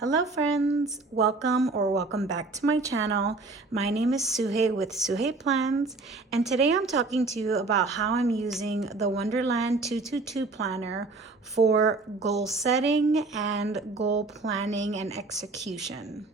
Hello friends, welcome back to my channel. My name is Suhey with Suhey Plans, and today I'm talking to you about how I'm using the Wonderland 222 planner for goal setting and goal planning and execution.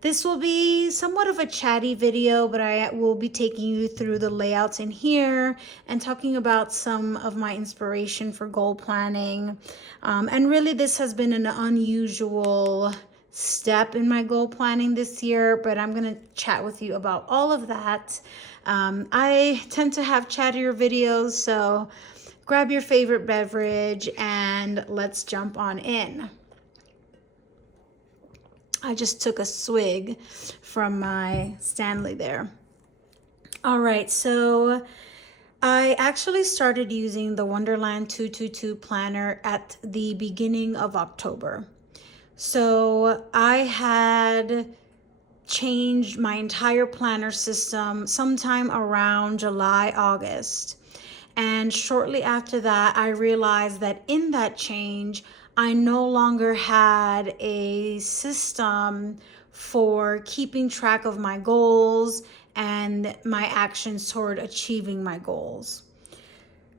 This will be somewhat of a chatty video, but I will be taking you through the layouts in here and talking about some of my inspiration for goal planning. And really this has been an unusual step in my goal planning this year, but I'm gonna chat with you about all of that. I tend to have chattier videos, so grab your favorite beverage and let's jump on in. I just took a swig from my Stanley there. All right, so I actually started using the Wonderland 222 planner at the beginning of October. So I had changed my entire planner system sometime around July, August. And shortly after that, I realized that in that change, I no longer had a system for keeping track of my goals and my actions toward achieving my goals.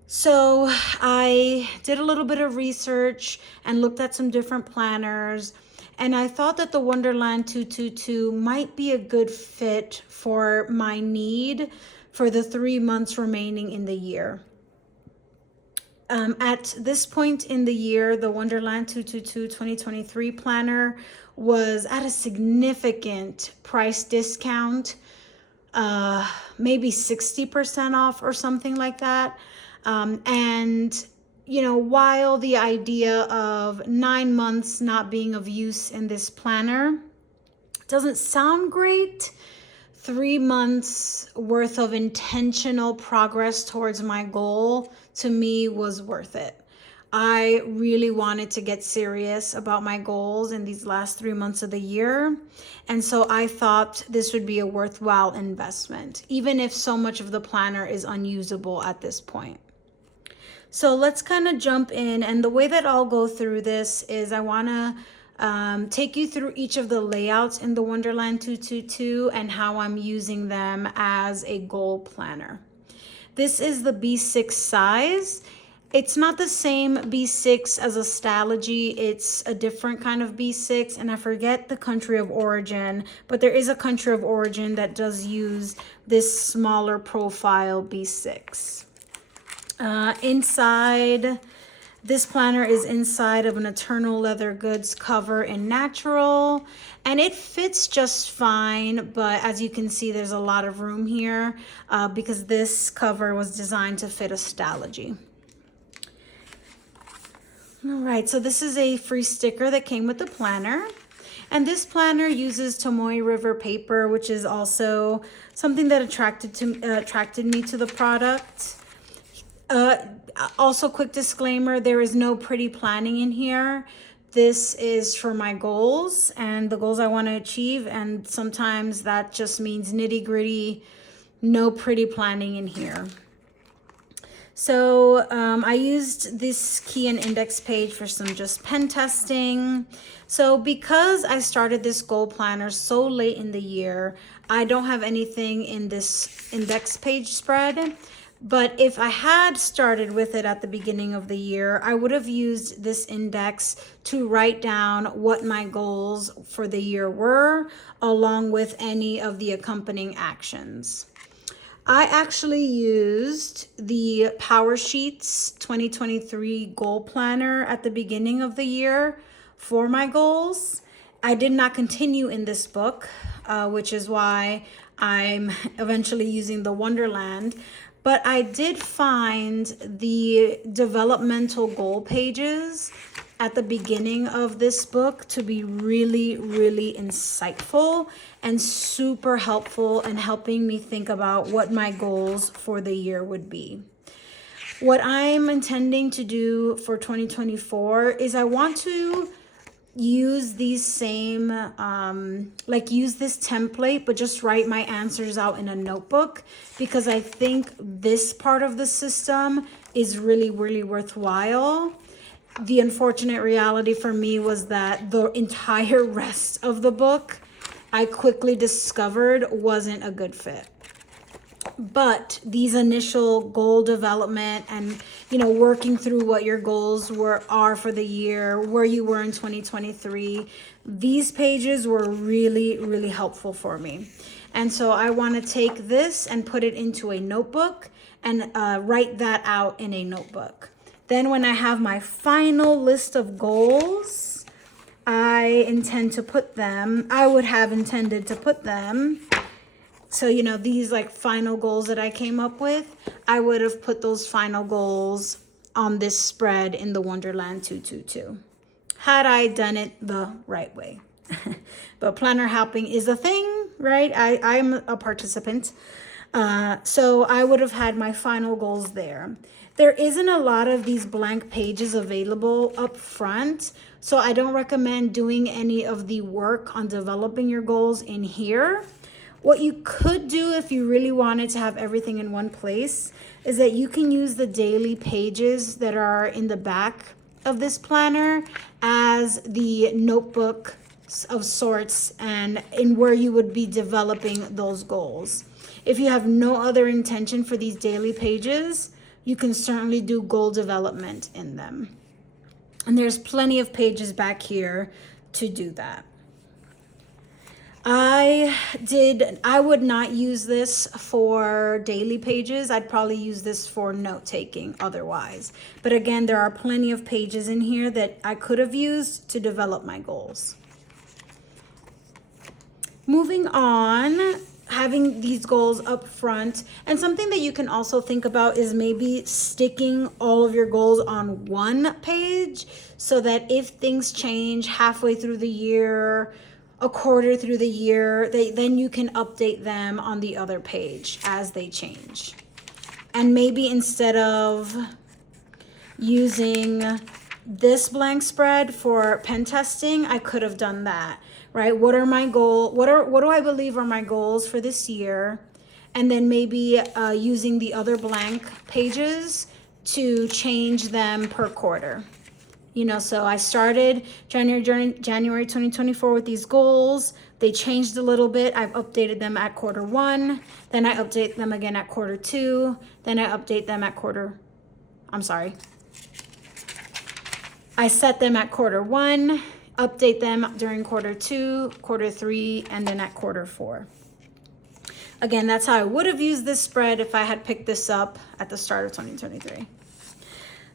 So I did a little bit of research and looked at some different planners, and I thought that the Wonderland 222 might be a good fit for my need for the 3 months remaining in the year. At this point in the year, the Wonderland 222 2023 planner was at a significant price discount, maybe 60% off or something like that. And while the idea of 9 months not being of use in this planner doesn't sound great, 3 months worth of intentional progress towards my goal to me was worth it. I really wanted to get serious about my goals in these last 3 months of the year. And so I thought this would be a worthwhile investment, even if so much of the planner is unusable at this point. So let's kind of jump in. And the way that I'll go through this is I want to take you through each of the layouts in the Wonderland 222 and how I'm using them as a goal planner. This is the B6 size. It's not the same B6 as a Stalogy. It's a different kind of B6, and I forget the country of origin, but there is a country of origin that does use this smaller profile B6. Inside, this planner is inside of an Eternal Leather Goods cover in natural, and it fits just fine, but as you can see, there's a lot of room here because this cover was designed to fit a Stalogy. All right, so this is a free sticker that came with the planner. And this planner uses Tomoe River paper, which is also something that attracted me to the product. Also, quick disclaimer, there is no pretty planning in here. This is for my goals and the goals I want to achieve, and sometimes that just means nitty-gritty, no pretty planning in here. So I used this key and index page for some just pen testing. So because I started this goal planner so late in the year, I don't have anything in this index page spread. But if I had started with it at the beginning of the year, I would have used this index to write down what my goals for the year were, along with any of the accompanying actions. I actually used the Power Sheets 2023 goal planner at the beginning of the year for my goals. I did not continue in this book, which is why I'm eventually using the Wonderland. But I did find the developmental goal pages at the beginning of this book to be really, really insightful and super helpful in helping me think about what my goals for the year would be. What I'm intending to do for 2024 is I want to use these same, use this template, but just write my answers out in a notebook, because I think this part of the system is really, really worthwhile. the unfortunate reality for me was that the entire rest of the book I quickly discovered wasn't a good fit. But these initial goal development and, working through what your goals are for the year, where you were in 2023, these pages were really, really helpful for me. And so I want to take this and put it into a notebook and write that out in a notebook. Then when I have my final list of goals, I would have intended to put them. So, these like final goals that I came up with, I would have put those final goals on this spread in the Wonderland 222, had I done it the right way. But planner helping is a thing, right? I'm a participant. So I would have had my final goals there. There isn't a lot of these blank pages available up front, so I don't recommend doing any of the work on developing your goals in here. What you could do if you really wanted to have everything in one place is that you can use the daily pages that are in the back of this planner as the notebook of sorts and in where you would be developing those goals. If you have no other intention for these daily pages, you can certainly do goal development in them. And there's plenty of pages back here to do that. I would not use this for daily pages. I'd probably use this for note taking otherwise. But again, there are plenty of pages in here that I could have used to develop my goals. Moving on, having these goals up front, and something that you can also think about is maybe sticking all of your goals on one page so that if things change halfway through the year, a quarter through the year, then you can update them on the other page as they change. And maybe instead of using this blank spread for pen testing, I could have done that, right? What are my goals? What do I believe are my goals for this year? And then maybe using the other blank pages to change them per quarter. So I started January 2024 with these goals. They changed a little bit. I've updated them at quarter 1. Then I update them again at quarter 2. Then I update them at I set them at quarter 1, update them during quarter 2, quarter 3, and then at quarter 4. Again, that's how I would have used this spread if I had picked this up at the start of 2023.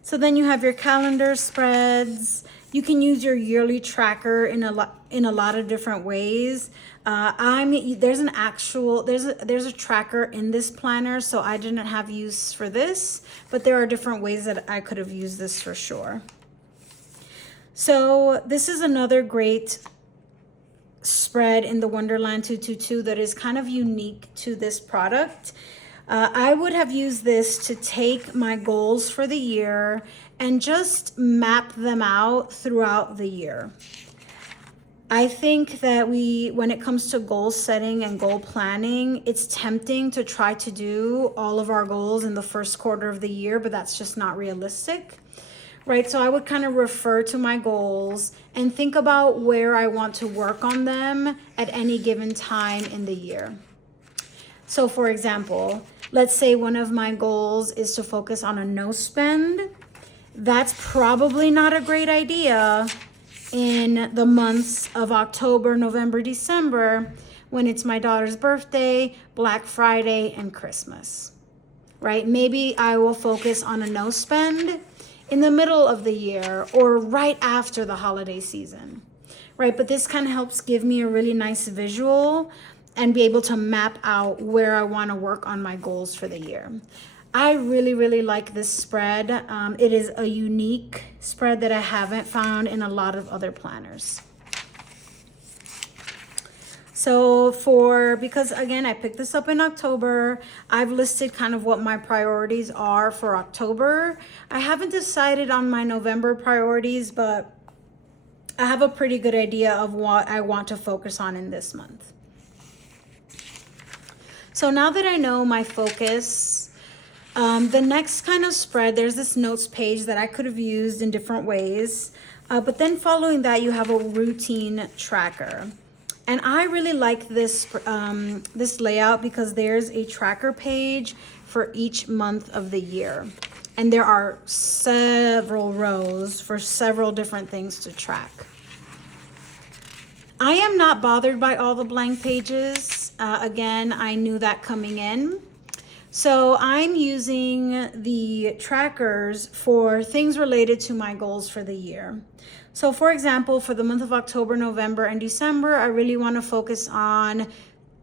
So then you have your calendar spreads. You can use your yearly tracker in a lot of different ways. There's a tracker in this planner, so I didn't have use for this, but there are different ways that I could have used this for sure. So this is another great spread in the Wonderland 222 that is kind of unique to this product. I would have used this to take my goals for the year and just map them out throughout the year. I think that when it comes to goal setting and goal planning, it's tempting to try to do all of our goals in the first quarter of the year, but that's just not realistic, right? So I would kind of refer to my goals and think about where I want to work on them at any given time in the year. So for example, let's say one of my goals is to focus on a no spend. That's probably not a great idea in the months of October, November, December, when it's my daughter's birthday, Black Friday, and Christmas, right? Maybe I will focus on a no spend in the middle of the year or right after the holiday season, right? But this kind of helps give me a really nice visual and be able to map out where I want to work on my goals for the year. I really, really like this spread. It is a unique spread that I haven't found in a lot of other planners. So because again, I picked this up in October, I've listed kind of what my priorities are for October. I haven't decided on my November priorities, but I have a pretty good idea of what I want to focus on in this month. So now that I know my focus The next kind of spread, there's this notes page that I could have used in different ways. But then following that, you have a routine tracker. And I really like this, this layout because there's a tracker page for each month of the year. And there are several rows for several different things to track. I am not bothered by all the blank pages. Again, I knew that coming in. So I'm using the trackers for things related to my goals for the year. So for example, for the month of October, November, and December, I really want to focus on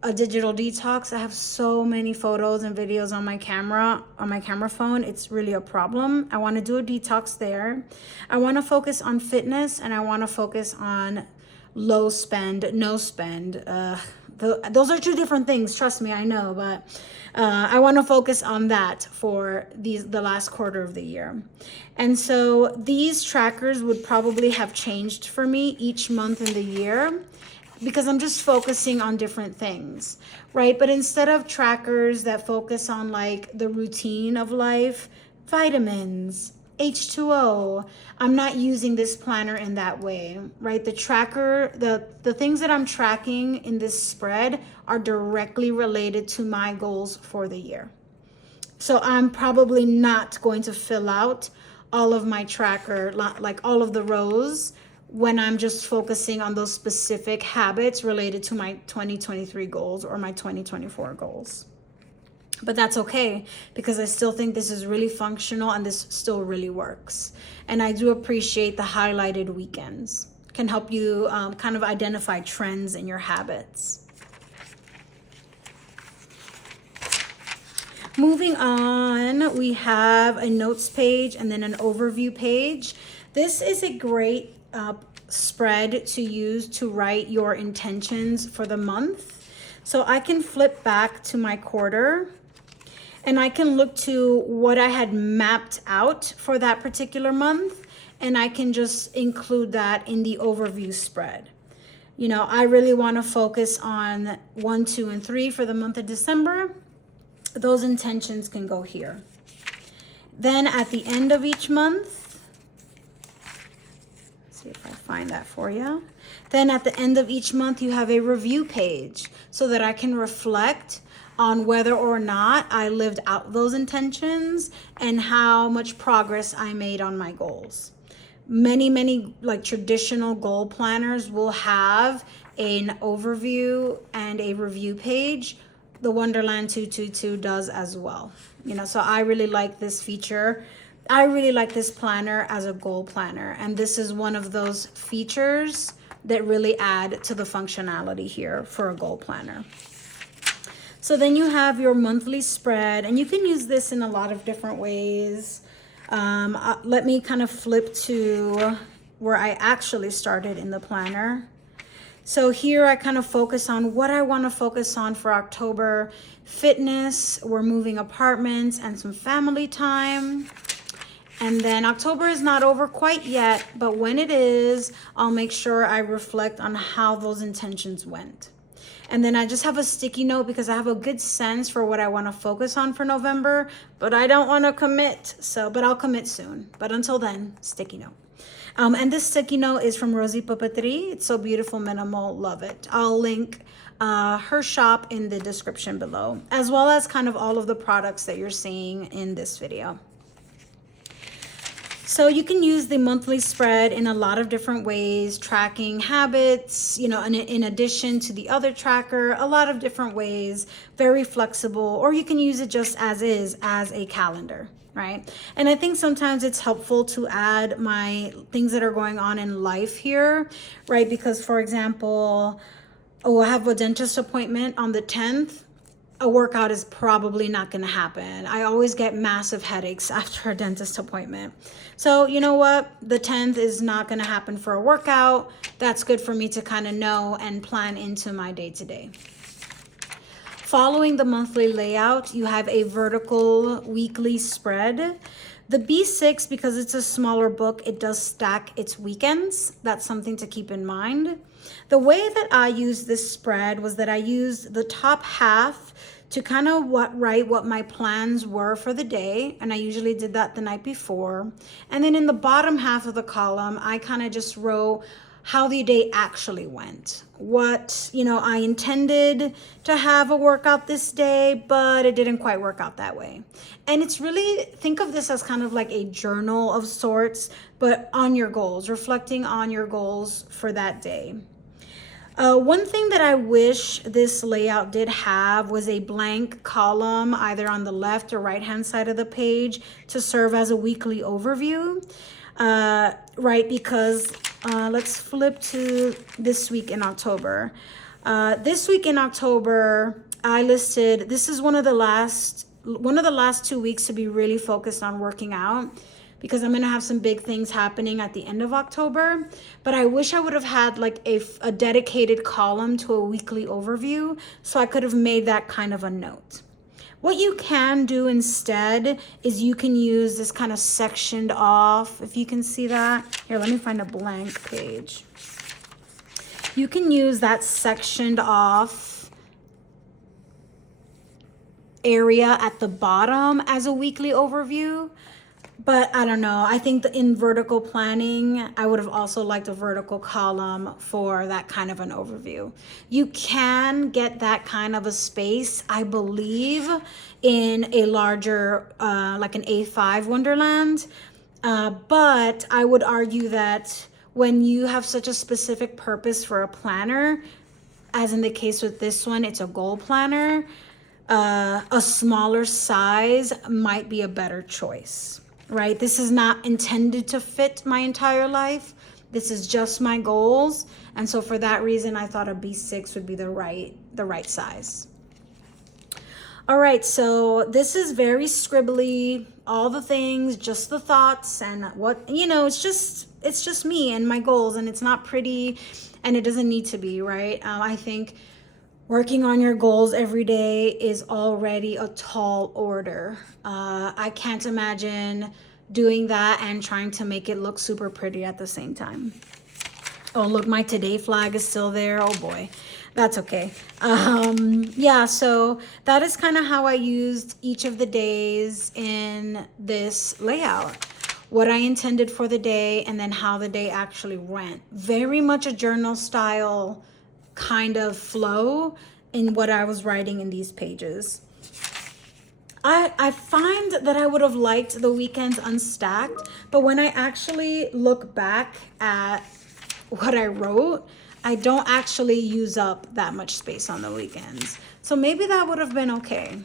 a digital detox. I have so many photos and videos on my camera phone. It's really a problem. I want to do a detox there. I want to focus on fitness, and I want to focus on low spend, no spend. Those are two different things, trust me, I know, but I want to focus on that for the last quarter of the year. And so these trackers would probably have changed for me each month in the year because I'm just focusing on different things, right? But instead of trackers that focus on like the routine of life, vitamins, H2O, I'm not using this planner in that way, right? The tracker, the things that I'm tracking in this spread are directly related to my goals for the year. So I'm probably not going to fill out all of my tracker, like all of the rows, when I'm just focusing on those specific habits related to my 2023 goals or my 2024 goals. But that's okay because I still think this is really functional and this still really works. And I do appreciate the highlighted weekends. Can help you kind of identify trends in your habits. Moving on, we have a notes page and then an overview page. This is a great spread to use to write your intentions for the month. So I can flip back to my quarter and I can look to what I had mapped out for that particular month, and I can just include that in the overview spread. You know, I really want to focus on 1, 2, and 3 for the month of December. Those intentions can go here. Then at the end of each month, let's see if I find that for you. Then at the end of each month, you have a review page so that I can reflect on whether or not I lived out those intentions and how much progress I made on my goals. Many like traditional goal planners will have an overview and a review page. The Wonderland 222 does as well. You know, so I really like this feature. I really like this planner as a goal planner, and this is one of those features that really add to the functionality here for a goal planner. So then you have your monthly spread, and you can use this in a lot of different ways. Let me kind of flip to where I actually started in the planner. So here I kind of focus on what I want to focus on for October. Fitness, we're moving apartments, and some family time. And then October is not over quite yet, but when it is, I'll make sure I reflect on how those intentions went. And then I just have a sticky note because I have a good sense for what I want to focus on for November, but I don't want to commit. But I'll commit soon. But until then, sticky note. And this sticky note is from Rosie Papeterie. It's so beautiful, minimal, love it. I'll link her shop in the description below, as well as kind of all of the products that you're seeing in this video. So you can use the monthly spread in a lot of different ways, tracking habits, you know, in addition to the other tracker, a lot of different ways, very flexible, or you can use it just as is, as a calendar, right? And I think sometimes it's helpful to add my things that are going on in life here, right? Because for example, I have a dentist appointment on the 10th. A workout is probably not going to happen. I always get massive headaches after a dentist appointment. So you know what? The 10th is not going to happen for a workout. That's good for me to kind of know and plan into my day-to-day. Following the monthly layout, you have a vertical weekly spread. The B6, because it's a smaller book, it does stack its weekends. That's something to keep in mind. The way that I used this spread was that I used the top half to kind of write what my plans were for the day. And I usually did that the night before. And then in the bottom half of the column, I kind of just wrote how the day actually went. What, I intended to have a workout this day, but it didn't quite work out that way. And it's really, think of this as kind of like a journal of sorts, but on your goals, reflecting on your goals for that day. One thing that I wish this layout did have was a blank column either on the left or right hand side of the page to serve as a weekly overview, right? Because let's flip to this week in October. This week in October, I listed, this is one of the last 2 weeks to be really focused on working out, because I'm going to have some big things happening at the end of October. But I wish I would have had like a dedicated column to a weekly overview, so I could have made that kind of a note. What you can do instead is you can use this kind of sectioned off, if you can see that. Here, let me find a blank page. You can use that sectioned off area at the bottom as a weekly overview. But I don't know, I think in vertical planning, I would have also liked a vertical column for that kind of an overview. You can get that kind of a space, I believe, in a larger, like an A5 Wonderland. But I would argue that when you have such a specific purpose for a planner, as in the case with this one, it's a goal planner, a smaller size might be a better choice. Right? This is not intended to fit my entire life. This is just my goals. And so for that reason, I thought a B6 would be the right size. All right, so this is very scribbly, all the things, just the thoughts and what, it's just me and my goals, and it's not pretty and it doesn't need to be, right? I think working on your goals every day is already a tall order. I can't imagine doing that and trying to make it look super pretty at the same time. Oh, look, my today flag is still there. Oh boy, that's okay. Yeah, so that is kind of how I used each of the days in this layout. What I intended for the day and then how the day actually went. Very much a journal style kind of flow in what I was writing in these pages. I find that I would have liked the weekends unstacked, but when I actually look back at what I wrote, I don't actually use up that much space on the weekends. So maybe that would have been okay,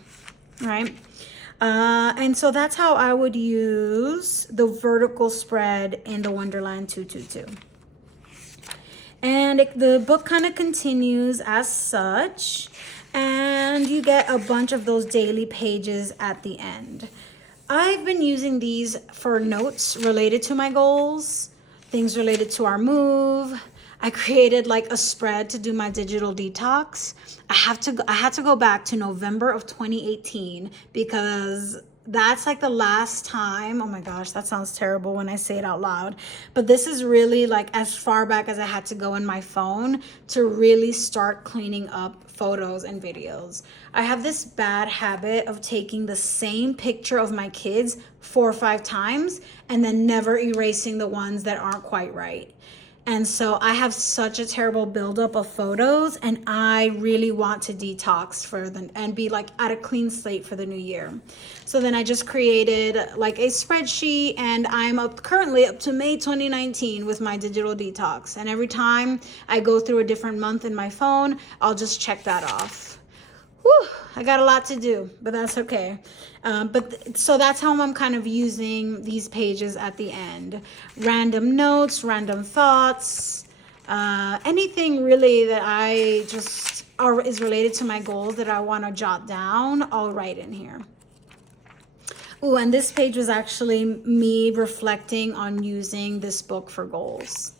right? And so that's how I would use the vertical spread in the Wonderland 222. And the book kind of continues as such, and you get a bunch of those daily pages at the end. I've been using these for notes related to my goals, things related to our move. I created like a spread to do my digital detox. I had to go back to November of 2018 because that's like the last time. Oh my gosh, that sounds terrible when I say it out loud. But this is really like as far back as I had to go in my phone to really start cleaning up photos and videos. I have this bad habit of taking the same picture of my kids 4 or 5 times and then never erasing the ones that aren't quite right. And so I have such a terrible buildup of photos, and I really want to detox and be like at a clean slate for the new year. So then I just created like a spreadsheet, and I'm currently up to May 2019 with my digital detox. And every time I go through a different month in my phone, I'll just check that off. Whew, I got a lot to do, but that's okay. So that's how I'm kind of using these pages at the end. Random notes, random thoughts, anything really that is related to my goals that I want to jot down, I'll write in here. Ooh, and this page was actually me reflecting on using this book for goals.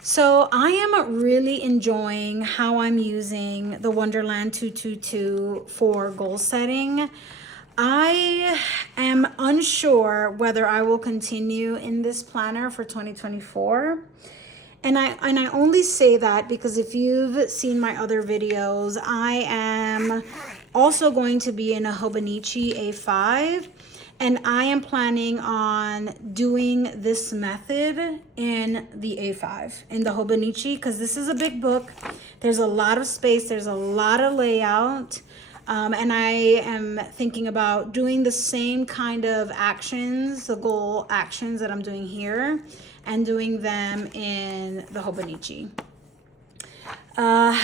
So I am really enjoying how I'm using the Wonderland 222 for goal setting. I am unsure whether I will continue in this planner for 2024. And I only say that because if you've seen my other videos, I am also going to be in a Hobonichi A5. And I am planning on doing this method in the A5, in the Hobonichi, because this is a big book. There's a lot of space, there's a lot of layout. And I am thinking about doing the same kind of actions, the goal actions that I'm doing here, and doing them in the Hobonichi. I'm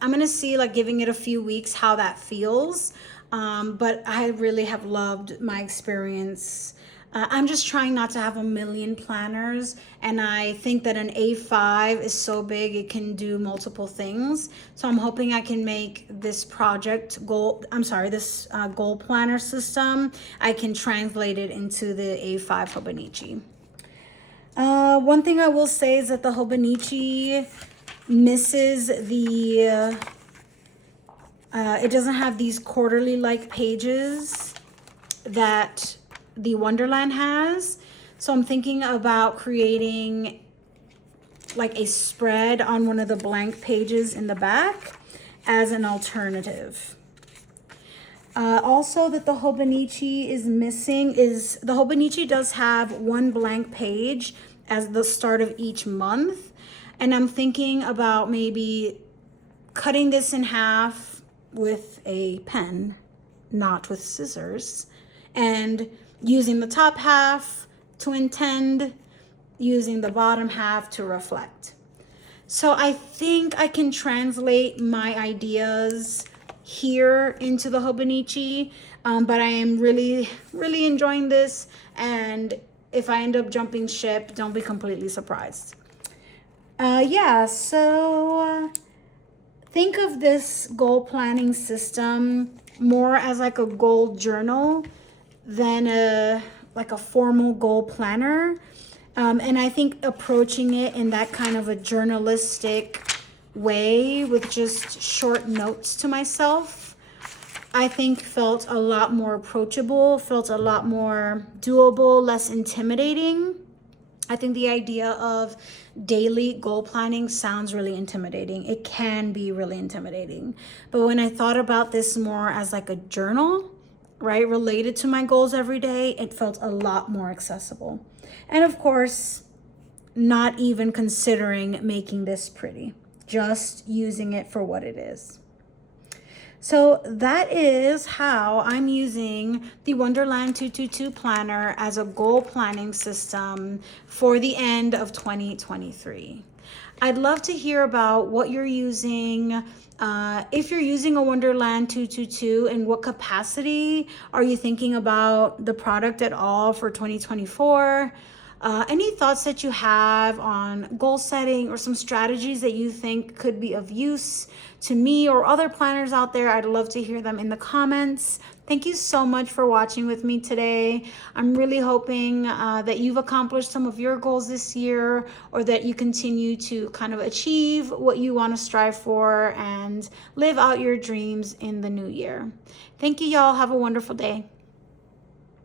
gonna see, like, giving it a few weeks how that feels. But I really have loved my experience. I'm just trying not to have a million planners, and I think that an A5 is so big it can do multiple things. So I'm hoping I can make this this goal planner system, I can translate it into the A5 Hobonichi. One thing I will say is that the Hobonichi misses the it doesn't have these quarterly like pages that the Wonderland has. So I'm thinking about creating like a spread on one of the blank pages in the back as an alternative. Also that the Hobonichi is missing is the Hobonichi does have one blank page as the start of each month. And I'm thinking about maybe cutting this in half with a pen, not with scissors, and using the top half to intend, using the bottom half to reflect. So I think I can translate my ideas here into the Hobonichi, but I am really, really enjoying this. And if I end up jumping ship, don't be completely surprised. Think of this goal planning system more as like a goal journal than a formal goal planner. And I think approaching it in that kind of a journalistic way with just short notes to myself, I think felt a lot more approachable, felt a lot more doable, less intimidating. I think the idea of daily goal planning sounds really intimidating. It can be really intimidating. But when I thought about this more as like a journal, right, related to my goals every day, it felt a lot more accessible. And of course, not even considering making this pretty, just using it for what it is. So that is how I'm using the Wonderland 222 planner as a goal planning system for the end of 2023. I'd love to hear about what you're using. If you're using a Wonderland 222, in what capacity are you thinking about the product at all for 2024? Any thoughts that you have on goal setting or some strategies that you think could be of use to me or other planners out there, I'd love to hear them in the comments. Thank you so much for watching with me today. I'm really hoping that you've accomplished some of your goals this year, or that you continue to kind of achieve what you want to strive for and live out your dreams in the new year. Thank you, y'all. Have a wonderful day.